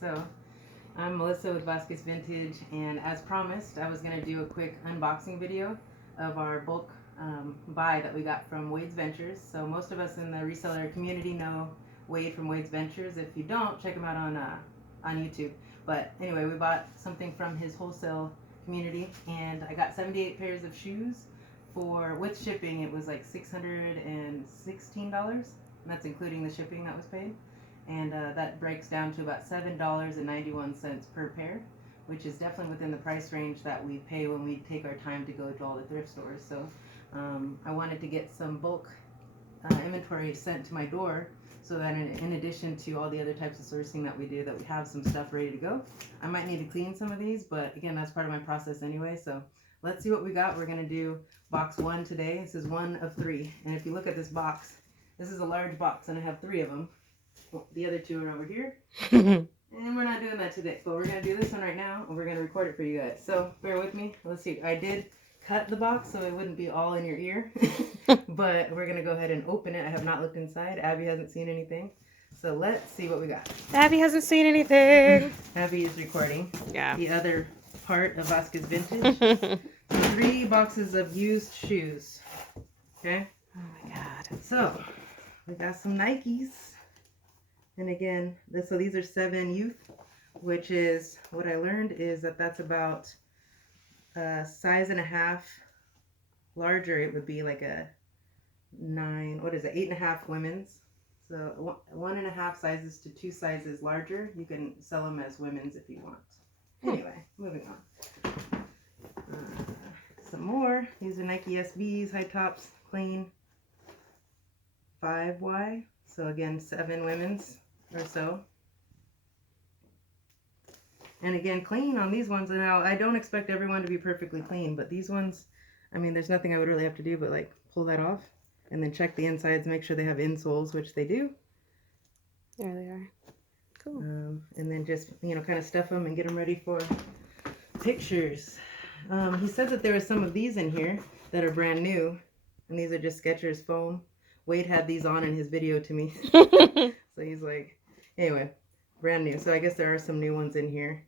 So, I'm Melissa with Vasquez Vintage, and as promised, I was going to do a quick unboxing video of our bulk buy that we got from Wade's Ventures. So, most of us in the reseller community know Wade from Wade's Ventures. If you don't, check him out on YouTube. But anyway, we bought something from his wholesale community, and I got 78 pairs of shoes for, with shipping, it was like $616, and that's including the shipping that was paid. And that breaks down to about $7.91 per pair, which is definitely within the price range that we pay when we take our time to go to all the thrift stores. So I wanted to get some bulk inventory sent to my door, so that in addition to all the other types of sourcing that we do, that we have some stuff ready to go. I might need to clean some of these, but again, that's part of my process anyway. So let's see what we got. We're going to do box 1 today. This is 1 of 3, and if you look at this box, this is a large box, and I have 3 of them. The other 2 are over here. And we're not doing that today, but we're going to do this one right now, and we're going to record it for you guys. So bear with me. Let's see. I did cut the box so it wouldn't be all in your ear. But we're going to go ahead and open it. I have not looked inside. Abby hasn't seen anything. So let's see what we got. Abby hasn't seen anything. Abby is recording. Yeah. The other part of Vasquez Vintage. 3 boxes of used shoes. Okay? Oh my god. So, we got some Nikes. And again, so these are 7 youth, which is, what I learned is that that's about a size and a half larger. It would be like a 9, what is it, 8.5 women's. So 1.5 sizes to 2 sizes larger. You can sell them as women's if you want. Anyway, moving on. Some more. These are Nike SBs, high tops, clean. 5Y. So again, 7 women's or so. And again, clean on these ones. And now I don't expect everyone to be perfectly clean, but these ones, I mean, there's nothing I would really have to do but like pull that off and then check the insides, make sure they have insoles, which they do. There they are. Cool. And then just, you know, kind of stuff them and get them ready for pictures. He said that there are some of these in here that are brand new, and these are just Skechers foam. Wade had these on in his video to me. So he's like, anyway, brand new. So I guess there are some new ones in here.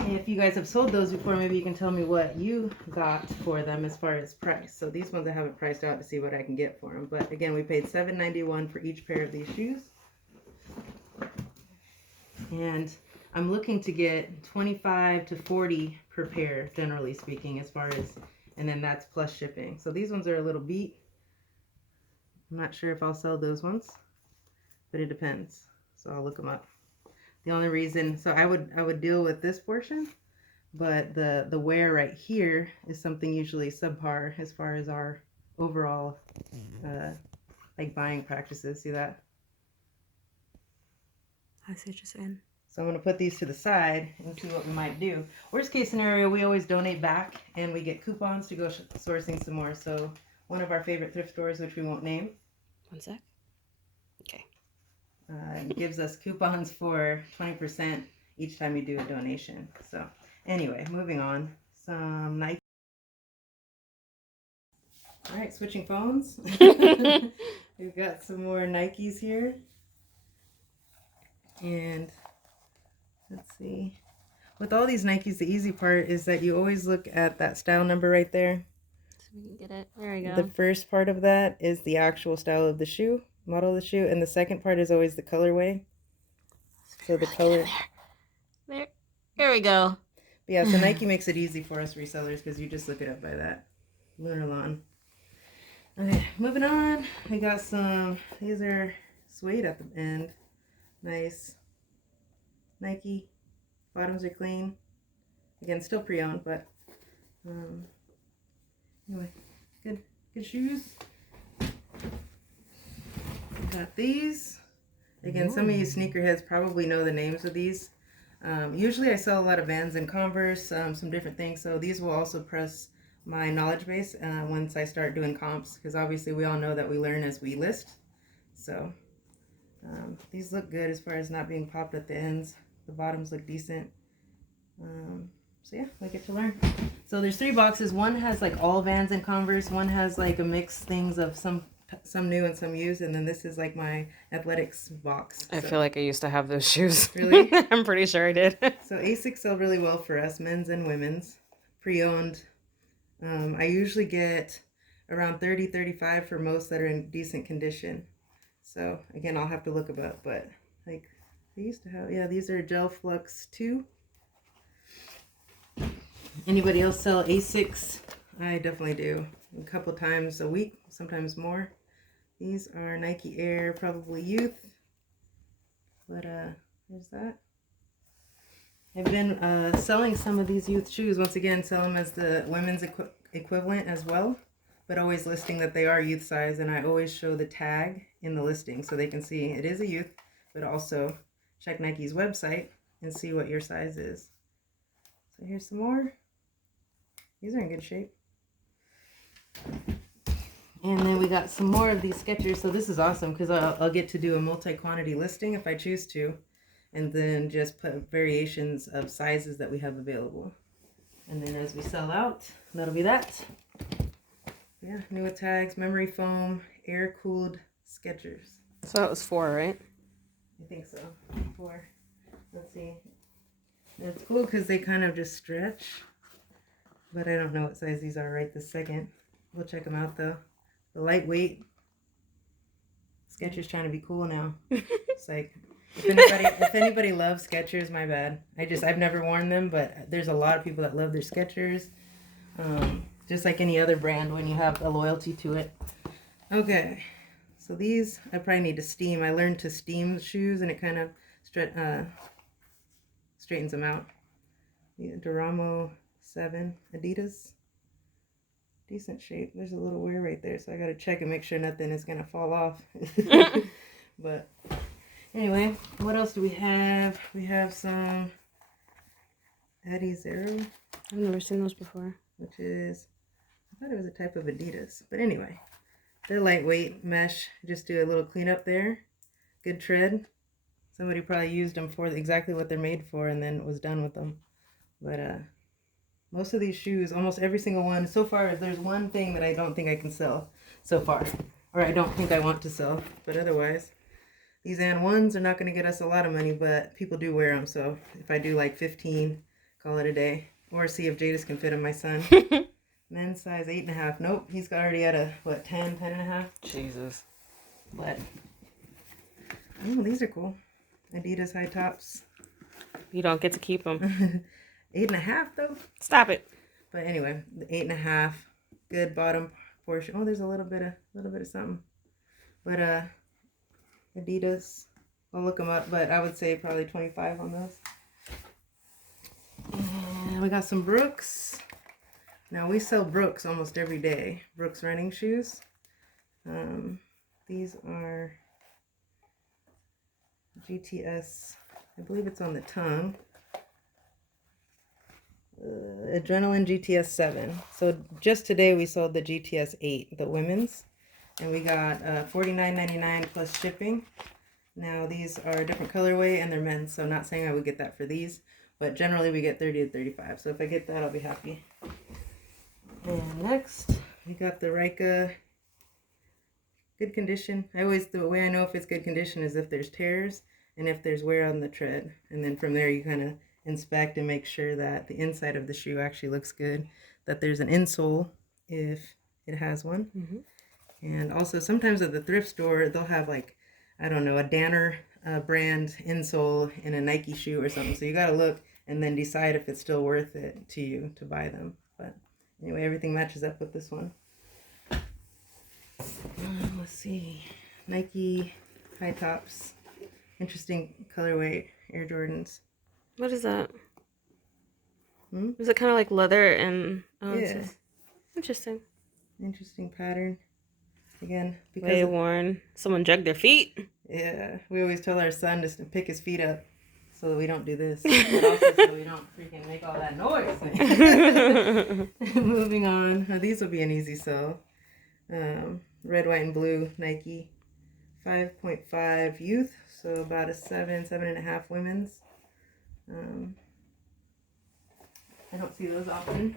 If you guys have sold those before, maybe you can tell me what you got for them as far as price. So these ones I haven't priced out to see what I can get for them. But again, we paid $7.91 for each pair of these shoes. And I'm looking to get 25 to 40 per pair, generally speaking, as far as, and then that's plus shipping. So these ones are a little beat. I'm not sure if I'll sell those ones, but it depends. So I'll look them up. The only reason, so I would deal with this portion, but the wear right here is something usually subpar as far as our overall like buying practices. See that? I see what you're saying. So I'm going to put these to the side and see what we might do. Worst case scenario, we always donate back and we get coupons to go sourcing some more. So one of our favorite thrift stores, which we won't name. One sec. Okay. Gives us coupons for 20% each time you do a donation. So anyway, moving on. Some Nike. All right, switching phones. We've got some more Nikes here. And let's see. With all these Nikes, the easy part is that you always look at that style number right there. So we can get it. There we go. The first part of that is the actual style of the shoe, model of the shoe, and the second part is always the colorway. So the color. There we go. But yeah, so Nike makes it easy for us resellers because you just look it up by that. Lunar Lawn. Okay, moving on. We got some, these are suede at the end. Nice. Nike. Bottoms are clean. Again, still pre-owned, but anyway, good shoes. Got these. Again, some of you sneakerheads probably know the names of these. Usually I sell a lot of Vans and Converse, some different things. So these will also press my knowledge base once I start doing comps, because obviously we all know that we learn as we list. So these look good as far as not being popped at the ends. The bottoms look decent. So yeah, we get to learn. So there's 3 boxes. One has like all Vans and Converse. One has like a mix things of some some new and some used, and then this is like my athletics box. I feel like I used to have those shoes. Really? I'm pretty sure I did. So Asics sell really well for us, men's and women's, pre-owned. I usually get around 30-35 for most that are in decent condition. So again, I'll have to look them up, but like I used to have, yeah, these are Gel Flux 2. Anybody else sell Asics? I definitely do. A couple times a week, sometimes more. These are Nike Air, probably youth. But there's that. I've been selling some of these youth shoes. Once again, sell them as the women's equivalent as well, but always listing that they are youth size, and I always show the tag in the listing so they can see it is a youth, but also check Nike's website and see what your size is. So here's some more. These are in good shape. And then we got some more of these Skechers. So this is awesome because I'll get to do a multi-quantity listing if I choose to, and then just put variations of sizes that we have available. And then as we sell out, that'll be that. Yeah, new tags, memory foam, air-cooled Skechers. So that was 4, right? I think so. 4. Let's see. It's cool because they kind of just stretch. But I don't know what size these are right this second. We'll check them out though. The lightweight. Skechers trying to be cool now. It's like, if anybody loves Skechers, my bad. I've never worn them, but there's a lot of people that love their Skechers. Just like any other brand when you have a loyalty to it. Okay. So these, I probably need to steam. I learned to steam shoes and it kind of straightens them out. The Duramo 7 Adidas. Decent shape. There's a little wear right there, so I gotta check and make sure nothing is gonna fall off. But anyway, what else do we have? We have some Adi Zero. I've never seen those before. Which is, I thought it was a type of Adidas. But anyway, they're lightweight mesh. Just do a little cleanup there. Good tread. Somebody probably used them for exactly what they're made for and then was done with them. But most of these shoes, almost every single one, so far, there's one thing that I don't think I can sell so far. Or I don't think I want to sell. But otherwise, these AND1s are not going to get us a lot of money, but people do wear them. So if I do like 15, call it a day. Or see if Jadis can fit in my son. Men's size 8.5. Nope, he's already at a, what, 10, 10.5? Jesus. But, oh, these are cool. Adidas high tops. You don't get to keep them. 8.5 though. Stop it. But anyway, the 8.5, good bottom portion. Oh, there's a little bit of something. But Adidas, I'll look them up. But I would say probably 25 on those. And we got some Brooks. Now we sell Brooks almost every day. Brooks running shoes. These are GTS. I believe it's on the tongue. Adrenaline GTS 7. So just today we sold the GTS 8, the women's, and we got $49.99 plus shipping. Now these are a different colorway and they're men's, so I'm not saying I would get that for these, but generally we get 30 to 35. So if I get that, I'll be happy. And next we got the Rika. Good condition. The way I know if it's good condition is if there's tears and if there's wear on the tread, and then from there you kind of inspect and make sure that the inside of the shoe actually looks good, that there's an insole if it has one. And also sometimes at the thrift store they'll have like, I don't know, a Danner brand insole in a Nike shoe or something, so you got to look and then decide if it's still worth it to you to buy them. But anyway, everything matches up with this one. Let's see, Nike high tops, interesting colorway, Air Jordans. What is that? Is it kind of like leather and... Oh, yeah. Interesting. Interesting pattern. Again, because Way worn. Someone drugged their feet. Yeah, we always tell our son just to pick his feet up so we don't do this. But also so we don't freaking make all that noise. Moving on. Now, these will be an easy sell. Red, white, and blue Nike. 5.5 youth, so about a 7.5 women's. I don't see those often.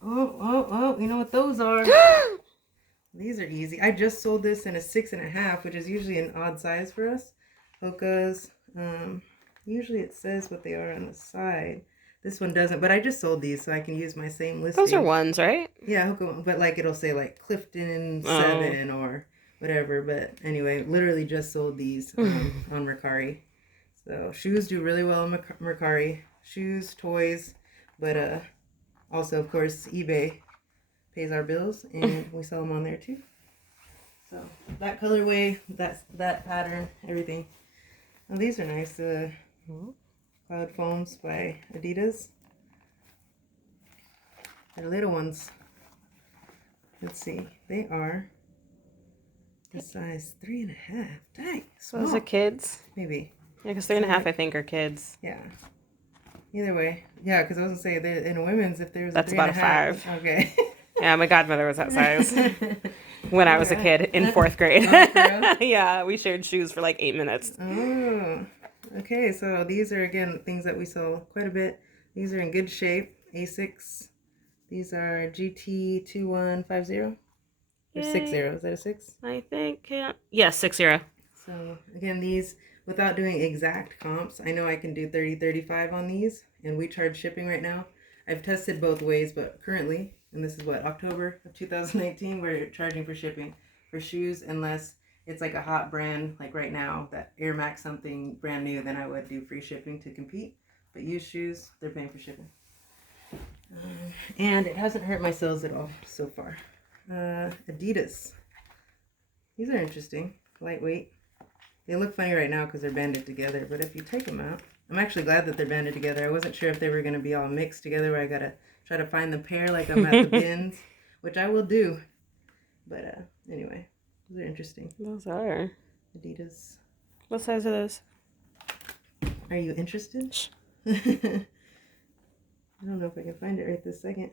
Oh, you know what those are? These are easy. I just sold this in a 6.5, which is usually an odd size for us. Hokas. Usually it says what they are on the side. This one doesn't, but I just sold these so I can use my same listing. Those are ones, right? Yeah, hoka, but like it'll say like Clifton 7 or whatever. But anyway, literally just sold these on Mercari. So shoes do really well on Mercari. Shoes, toys, but also of course eBay pays our bills and we sell them on there too. So that colorway, that pattern, everything. Oh, these are nice. Cloud foams by Adidas. They're little ones. Let's see. They are a size 3.5. Dang. So those are kids? Maybe. Yeah, because 3.5 I think are kids. Yeah. Either way. Yeah, because I was going to say, that in a women's, if there's That's a 3.5. about a 5. Okay. Yeah, my godmother was that size when I was a kid in 4th grade. Oh, yeah, we shared shoes for like 8 minutes. Oh. Okay, so these are, again, things that we sell quite a bit. These are in good shape. Asics. These are GT2150. Or 60. Is that a 6? I think, yeah. Yes, 60. So, again, these, without doing exact comps, I know I can do 30, 35 on these. And we charge shipping right now. I've tested both ways, but currently, and this is what, October of 2019, we're charging for shipping for shoes unless it's like a hot brand, like right now, that Air Max something brand new, then I would do free shipping to compete. But used shoes, they're paying for shipping. And it hasn't hurt my sales at all so far. Adidas. These are interesting. Lightweight. They look funny right now because they're banded together, but if you take them out, I'm actually glad that they're banded together. I wasn't sure if they were going to be all mixed together where I got to try to find the pair like I'm at the bins, which I will do. But anyway. Those are interesting. Those are. Adidas. What size are those? Are you interested? I don't know if I can find it right this second.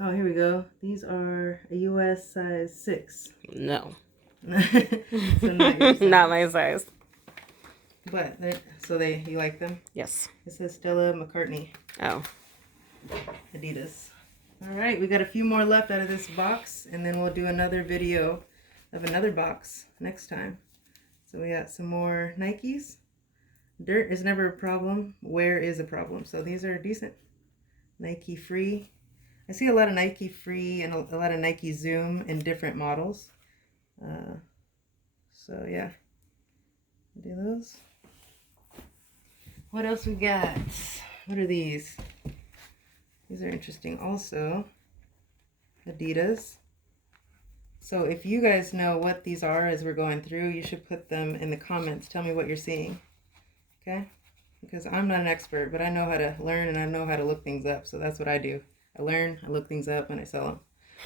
Oh, here we go. These are a US size 6. No. So not your size. Not my size. But, you like them? Yes. It says Stella McCartney. Oh. Adidas. All right, we got a few more left out of this box, and then we'll do another video of another box next time. So we got some more Nikes. Dirt is never a problem. Wear is a problem. So these are decent. Nike Free. I see a lot of Nike Free and a lot of Nike Zoom in different models. So yeah, do those. What else we got? What are these? These are interesting also. Adidas. So if you guys know what these are as we're going through, you should put them in the comments. Tell me what you're seeing. Okay? Because I'm not an expert, but I know how to learn and I know how to look things up. So that's what I do. I learn, I look things up, and I sell them.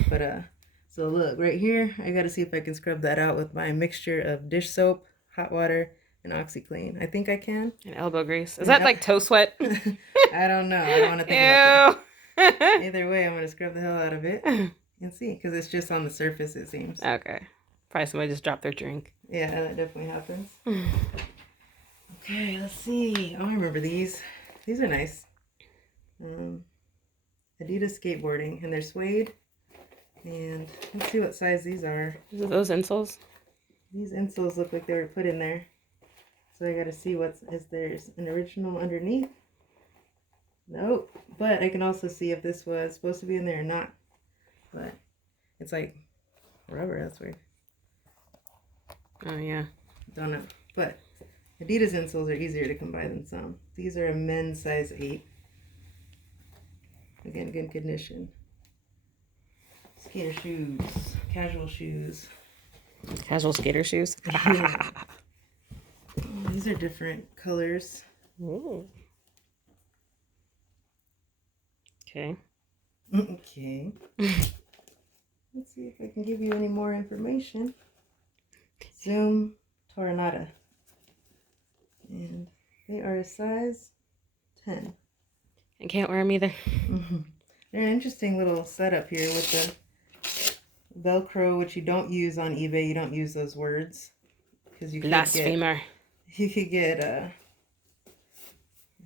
But so look, right here, I got to see if I can scrub that out with my mixture of dish soap, hot water, and OxyClean. I think I can. And elbow grease. Is that like toe sweat? I don't know. I don't want to think about that. Either way, I'm going to scrub the hell out of it and see. Because it's just on the surface, it seems. Okay. Probably somebody just dropped their drink. Yeah, that definitely happens. Okay, let's see. Oh, I remember these. These are nice. Adidas skateboarding. And they're suede. And let's see what size these are. Are those insoles? These insoles look like they were put in there. So I got to see is there's an original underneath. Nope. But I can also see if this was supposed to be in there or not. But it's like rubber. That's weird. Oh, yeah. Don't know. But Adidas insoles are easier to come by than some. These are a men's size 8. Again, good condition. Skater shoes. Casual shoes. Casual skater shoes? These are different colors. Ooh. Okay. Okay. Let's see if I can give you any more information. Zoom Tornado. And they are a size 10. I can't wear them either. They're an interesting little setup here with the Velcro, which you don't use on eBay. You don't use those words. Because you Blasphemer. You could get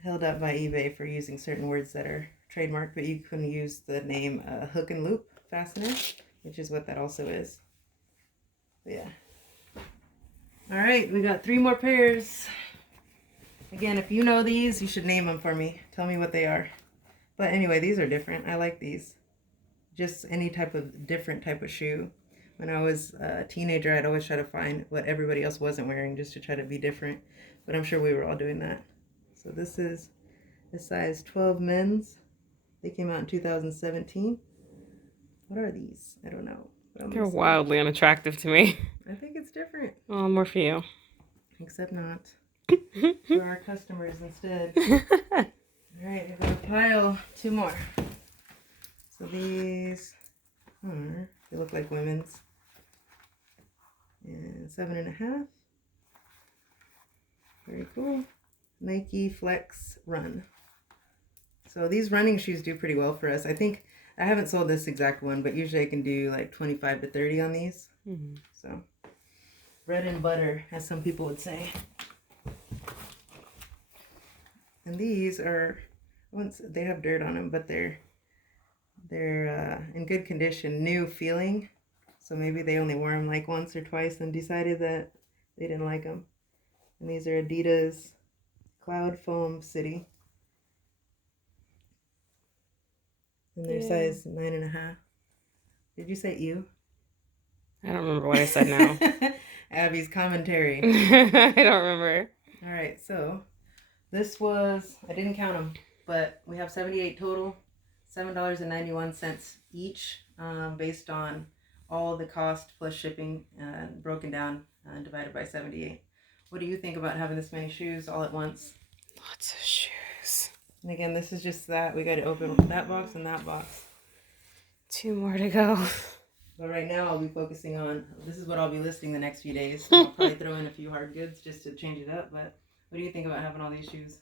held up by eBay for using certain words that are trademarked, but you couldn't use the name hook and loop fastener. which is what that also is. But yeah. All right, we got 3 more pairs. Again, if you know these, you should name them for me. Tell me what they are. But anyway, these are different. I like these. Just any type of different type of shoe. When I was a teenager, I'd always try to find what everybody else wasn't wearing just to try to be different. But I'm sure we were all doing that. So this is a size 12 men's. They came out in 2017. What are these? I don't know. They're wildly unattractive to me. I think it's different. Oh, more for you. Except not. For our customers instead. All right, we're going to pile 2 more. So these are, they look like women's. And 7.5. Very cool. Nike Flex Run. So these running shoes do pretty well for us. I think I haven't sold this exact one, but usually I can do like 25 to 30 on these. Mm-hmm. So bread and butter, as some people would say. And these are, they have dirt on them, but they're in good condition, new feeling. So maybe they only wore them like once or twice and decided that they didn't like them. And these are Adidas Cloud Foam City. And they're size 9.5. Did you say ew? I don't remember what I said now. Abby's commentary. I don't remember. All right, so this was, I didn't count them, but we have 78 total, $7.91 each, based on all the cost plus shipping, broken down and divided by 78. What do you think about having this many shoes all at once? Lots of shoes. And again, this is just that. We got to open that box and that box. 2 more to go. But right now I'll be focusing on, this is what I'll be listing the next few days. I'll probably throw in a few hard goods just to change it up. But what do you think about having all these shoes?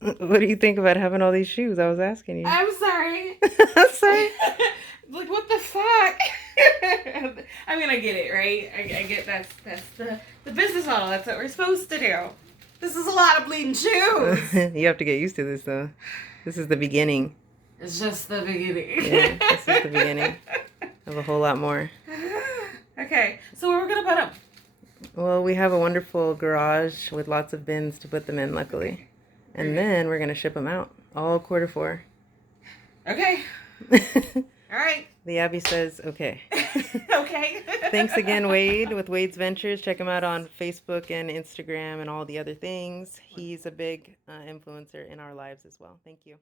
What do you think about having all these shoes? I was asking you. I'm sorry. I'm sorry. Like, what the fuck? I mean, I get it, right? I get that's the business model. That's what we're supposed to do. This is a lot of bleeding shoes. You have to get used to this, though. This is the beginning. It's just the beginning. Yeah, this is the beginning of a whole lot more. Okay, so where we're going to put them? Well, we have a wonderful garage with lots of bins to put them in, luckily. And then we're going to ship them out, all Q4. Okay. All right. The Abby says, okay. Okay. Thanks again, Wade, with Wade's Ventures. Check him out on Facebook and Instagram and all the other things. He's a big influencer in our lives as well. Thank you.